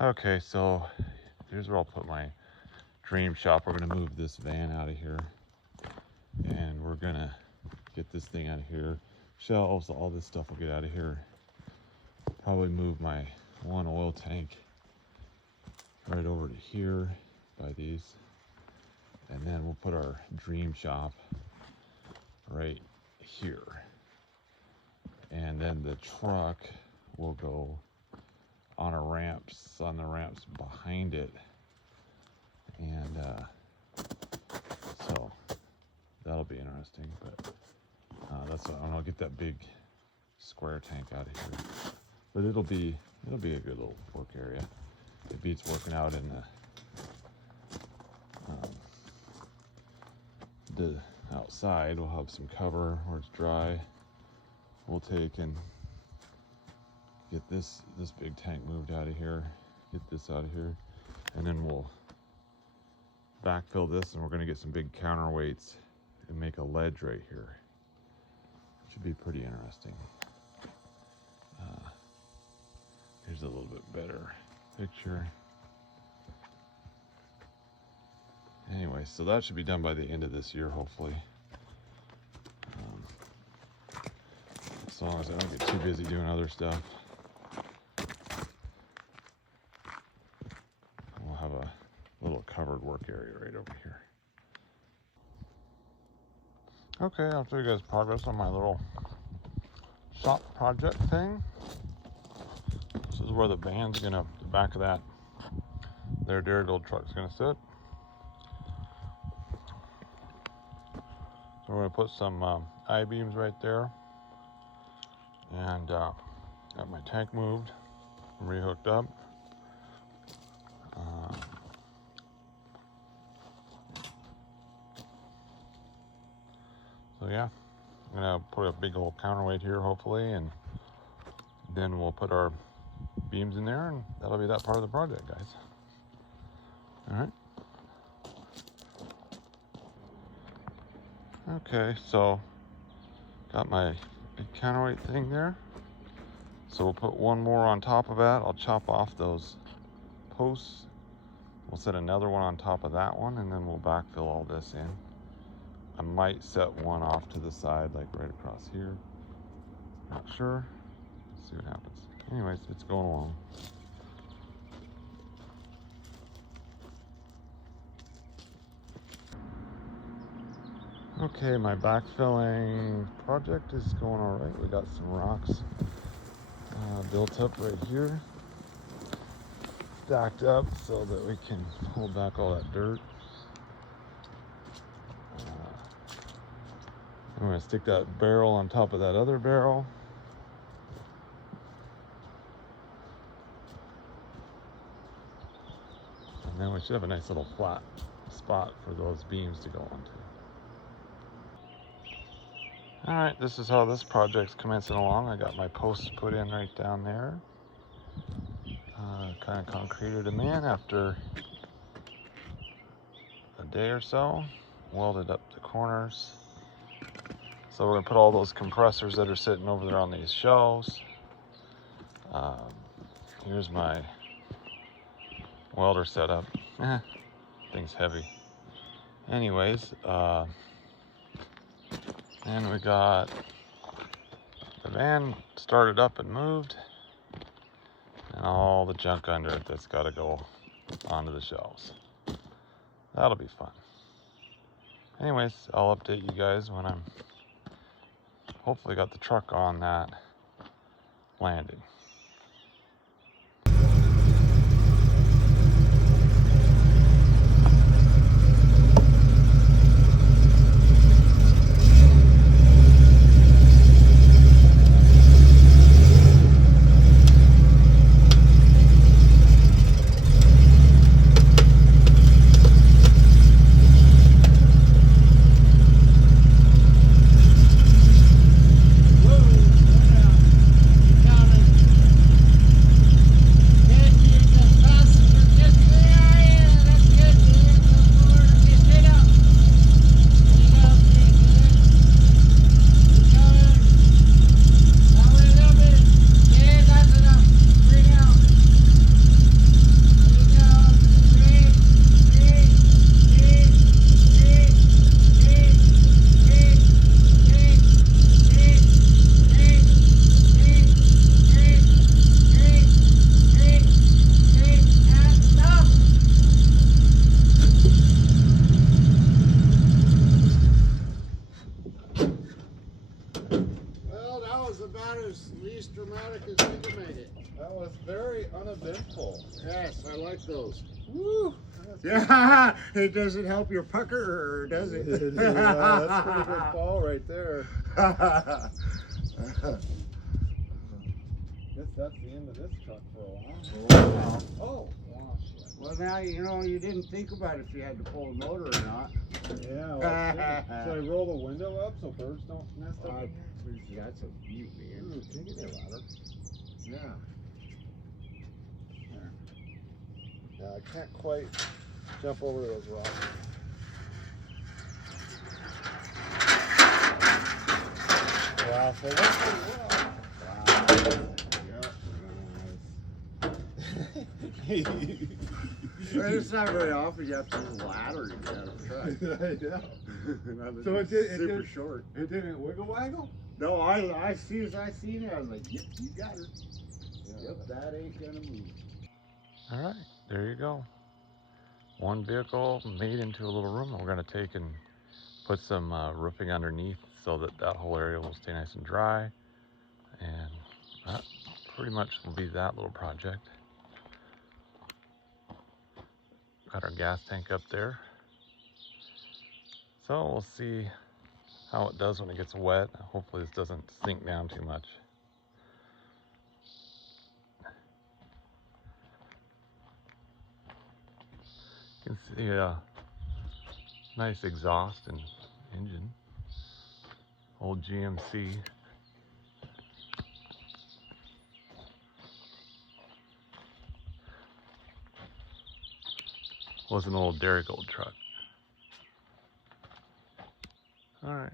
Okay, so here's where I'll put my dream shop. We're gonna move this van out of here, and we're gonna get this thing out of here. Shelves, all this stuff will get out of here. Probably move my one oil tank right over to here by these, and then we'll put our dream shop right here, and then the truck will go on the ramps behind it, and so that'll be interesting. But that's what, I'll get that big square tank out of here. But it'll be a good little work area. It beats working out in the outside. We'll have some cover where it's dry. We'll take and get this big tank moved out of here, get this out of here, and then we'll backfill this, and we're going to get some big counterweights and make a ledge right here. Should be pretty interesting. Here's a little bit better picture. Anyway, so that should be done by the end of this year, hopefully. As long as I don't get too busy doing other stuff. We'll have a little covered work area right over here. Okay, I'll show you guys progress on my little shop project thing. This is where the van's gonna, the back of that, their Dirigold truck's gonna sit. So we're gonna put some I-beams right there, and got my tank moved, rehooked up. So yeah, I'm gonna put a big old counterweight here hopefully, and then we'll put our beams in there, and that'll be that part of the project, guys. All right. Okay, so got my big counterweight thing there. So we'll put one more on top of that. I'll chop off those posts. We'll set another one on top of that one, and then we'll backfill all this in. I might set one off to the side, like right across here. Not sure. Let's see what happens. Anyways, it's going along. Okay, my backfilling project is going all right. We got some rocks built up right here, stacked up so that we can hold back all that dirt. I'm going to stick that barrel on top of that other barrel. And then we should have a nice little flat spot for those beams to go onto. All right, this is how this project's commencing along. I got my posts put in right down there. Kind of concreted them in after a day or so. Welded up the corners. So we're gonna put all those compressors that are sitting over there on these shelves. Here's my welder setup. Thing's heavy. Anyways, and we got the van started up and moved, and all the junk under it that's got to go onto the shelves. That'll be fun. Anyways, I'll update you guys when I'm hopefully got the truck on that landing. was very uneventful. Yes, I like those. Woo! Yeah, it doesn't help your pucker, does it? Yeah, that's a pretty good fall right there. Guess that's the end of this truck for a while. Oh, wow. Well, now you know you didn't think about if you had to pull the motor or not. Yeah, well, should I roll the window up so birds don't nest up in here? That's a view, man. Ooh, can you give me a ladder? Yeah. There. Yeah, I can't quite jump over those rocks. Wow, so that's pretty well. It's not very often you have to use a ladder to get out of the truck. So it super short. It didn't wiggle waggle? No, I seen it, I was like, yep, you got her. Yeah. Yep, that ain't gonna move. All right, there you go. One vehicle made into a little room that we're gonna take and put some roofing underneath so that that whole area will stay nice and dry. And that pretty much will be that little project. Got our gas tank up there. So we'll see how it does when it gets wet. Hopefully this doesn't sink down too much. You can see a nice exhaust and engine. Old GMC. Was an old Dairy Gold truck. All right.